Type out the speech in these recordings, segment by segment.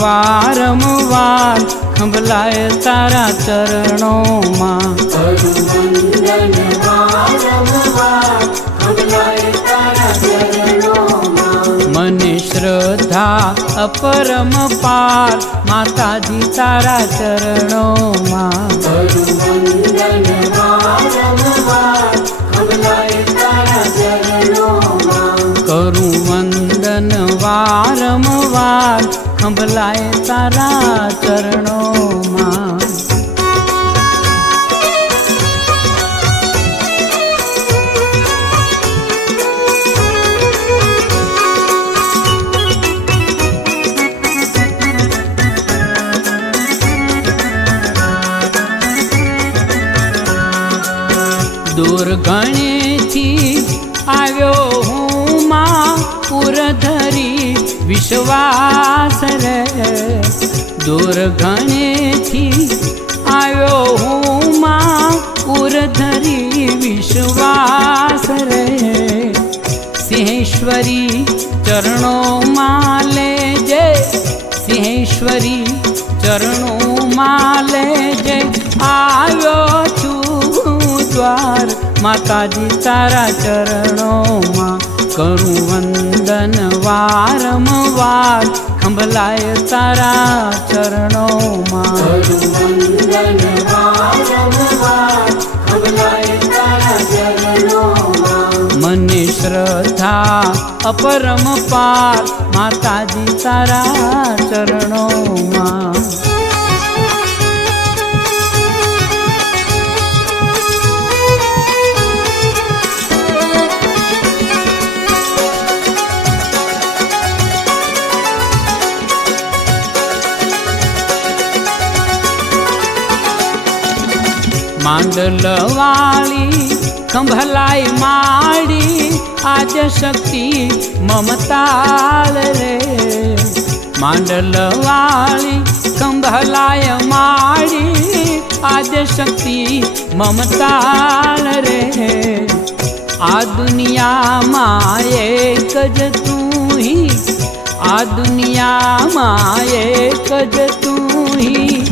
વારંવાર ખંભલાય વારંવાર કમલાય તારા ચરણોમાં. મને શ્રદ્ધા અપરમ પાર માતાજી તારા ચરણોમાં. દૂર ગણેથી આવ્યો હું માં પુરધરી વિશ્વાસ રે. દુર્ગણેથી ગણેથી આવ્યો હું માં પુરધરી વિશ્વાસ રે. સિંહેશ્વરી ચરણોમાં લેજે, સિંહેશ્વરી ચરણોમાં લેજે. આવ્યો માતાજી તારા ચરણોમાં કરું વંદન વારંવાર ખંભલાય તારા ચરણોમાં કરુવંદન વારંવાર કમલાય તારા ચરણોમાં મને શ્રદ્ધા અપરમ પાર માતાજી તારા ચરણોમાં માંડલવાળી ખંભલાઈ માડી આજ શક્તિ મમતાલ રે માંડલવાળી ખંભલાય માડી આજ શક્તિ મમતાલ રે આ દુનિયામાં એક જ તું હી આ દુનિયામાં એક જ તું હી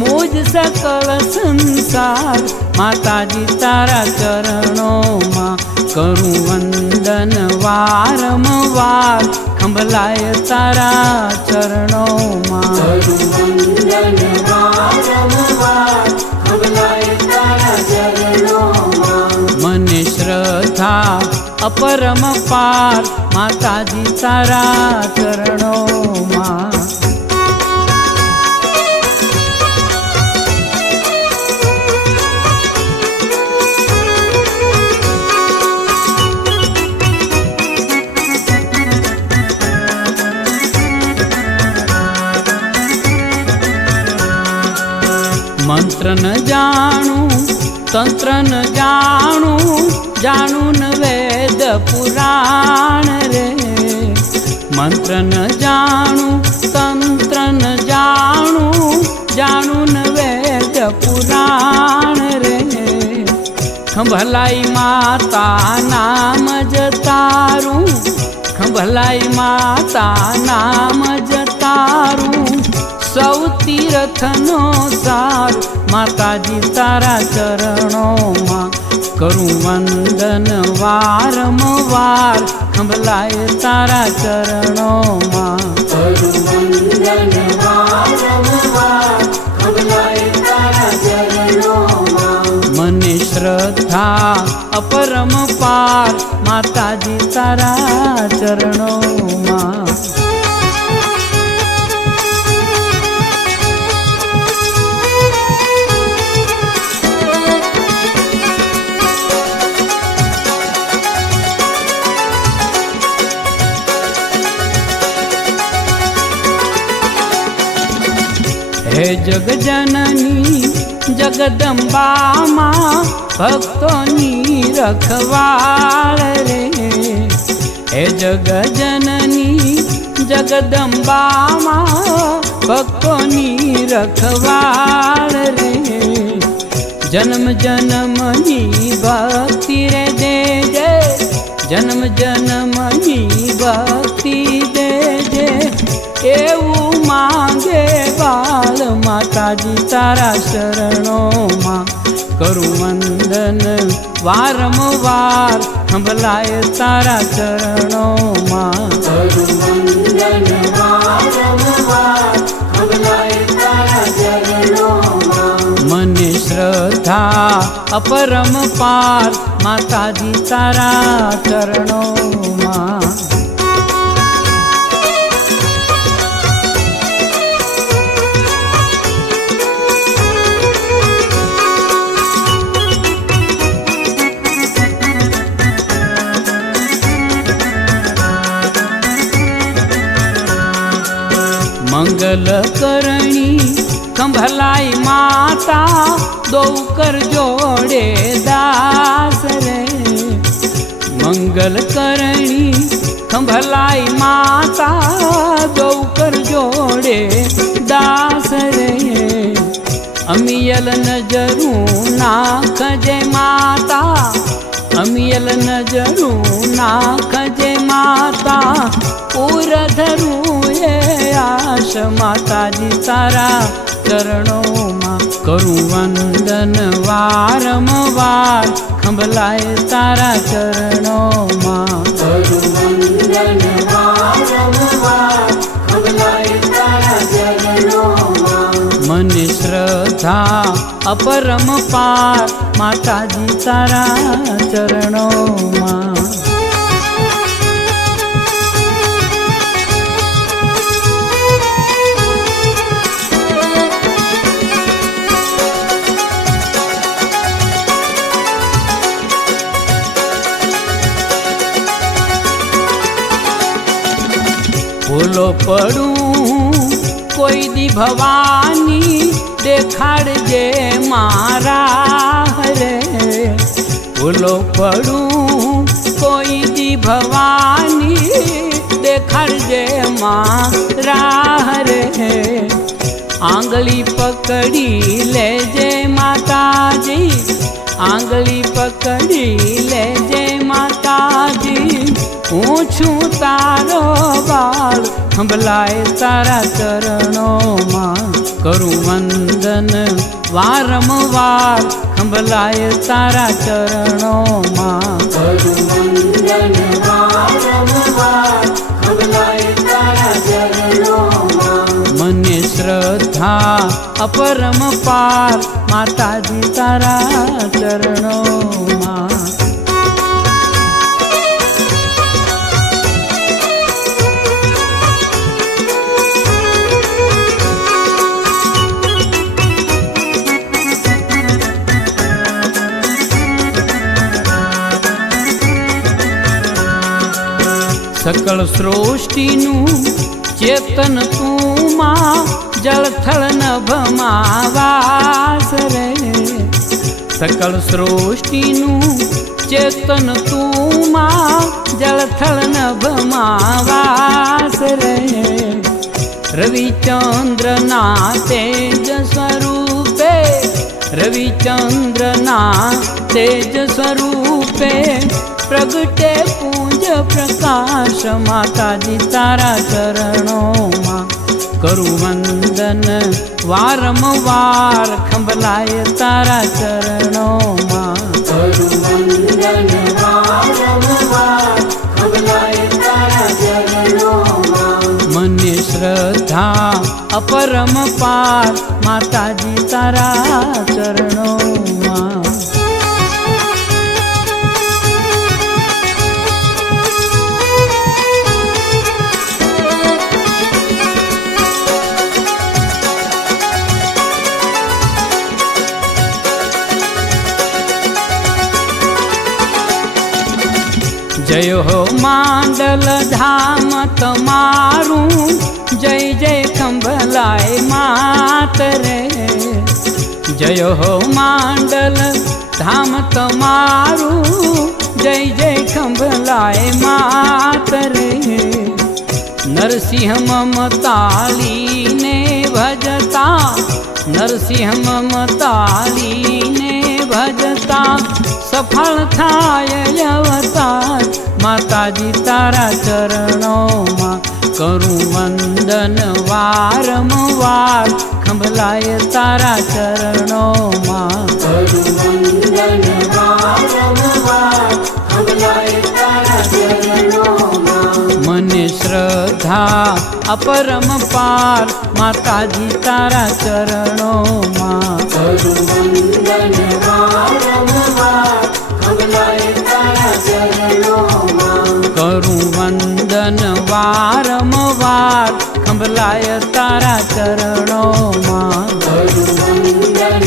મોજ સકળ સંસાર માતાજી તારા ચરણોમાં કરું વંદન વારંવાર ખંભલાય તારા ચરણોમાં કરુવંદન વારંવાર કમલાય તારા ચરણોમાં મને શ્રદ્ધા અપરમ પાર માતાજી તારા ચરણોમાં મંત્ર ન જાણું, તંત્રન જાણું જાણું ન વેદ પુરાણ રે. મંત્રન જાણું, તંત્રન જાણું જાણું ન વેદ પુરાણ રે. ખંભલાઈ માતા નામ જ તારું, ખંભલાઈ માતા નામ જ તારું. સૌ તીર્થનો સાર માતાજી તારા ચરણોમાં કરું વંદન વારંવાર. ખંભલાય તારા ચરણોમાં કરુવંદન વારંવાર. કમલાય તારા ચરણોમાં. મને શ્રદ્ધા અપરમ પાર માતાજી તારા ચરણોમાં. જગજનની જગદંબામાં ભક્તોની રખવાળ રે. હે જગજનની જગદંબામાં ભક્તોની રખવાળ રે. જન્મ જન્મની ભક્તિ રે દેજે જન્મ જન્મની ભક્તિ દેજે એવું માંગે બાળ માતાજી તારા શરણોમાં કરું વંદન. વારંવાર સંભલાય તારા ચરણોમાં કરુવંદન વારંવાર કમલાય તારા ચરણોમાં મને શ્રદ્ધા અપરમ પાર માતાજી તારા ચરણોમાં કરણી સંભલાઈ માતા દો કર જોડે દાસ રે મંગલ કરણી સંભલાઈ માતા દો કર જોડે દાસ રે અમિયલ નજરું નાખજે માતા અમિયલ નજરું નાખજે માતા પૂર ધરું એ આશ માતાજી તારા ચરણોમાં કરું વંદન વારંવાર ખંભલાય તારા ચરણોમાં કરુવંદન વારંવાર કમલાય તારા ચરણોમાં મને શ્રદ્ધા અપરમ પાર માતાજી તારા ચરણોમાં દી ભવાની દેખાડજે મારા હરે ભૂલો પડું કોઈ દી ભવાની દેખાડજે મારા હરે આંગળી પકડી લેજે માતાજી, આંગળી પકડી લેજે હું છું તારો બાળ સંભલાય તારા ચરણોમાં. કરું વંદન વારંવાર સંભલાય તારા ચરણોમાં. તારા ચરણોમાં. મને શ્રદ્ધા અપરમ પાર, માતાજી તારા ચરણોમાં. સકળ સૃષ્ટિનું ચેતન તું માં જળથળ નભમાં વાસ રે. સકળ સૃષ્ટિનું ચેતન તું માં જળથળ નભમાં વાસ રે. રવિચંદ્રના તેજ સ્વરૂપે રવિચંદ્રના તેજ સ્વરૂપે પ્રગટે પૂજ પ્રકાશ માતાજી તારા ચરણોમાં. કરું વંદન વારંવાર ખંભલાય તારા ચરણોમાં. કરુવંદન વારંવાર કમલાય તારા ચરણોમાં. મને શ્રદ્ધા અપરમ પાર માતાજી તારા ચરણોમાં. જય હો માંડલ ધામ તમારું, જય જય કંભલાય માત રે. જય હો માંડલ ધામ તમારું, જય જય કંભલાય માત રે. નરસિંહ મમતાલીને ભજતા, નરસિંહ મમતાલીને ભજતા સફળ થાય અવતાર માતાજી તારા ચરણોમાં કરું વંદન વારંવાર ખંભલાય તારા ચરણોમાં કરું વંદન વારંવાર કમલાય તારા ચરણોમાં મને શ્રદ્ધા અપરમ પાર માતાજી તારા ચરણોમાં કરું વંદન વારંવાર ખંભલાય તારા ચરણોમાં. કરું વંદન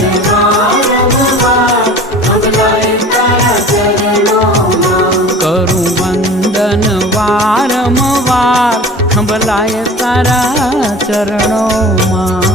વારંવાર ખંભલાય તારા ચરણોમાં. કરું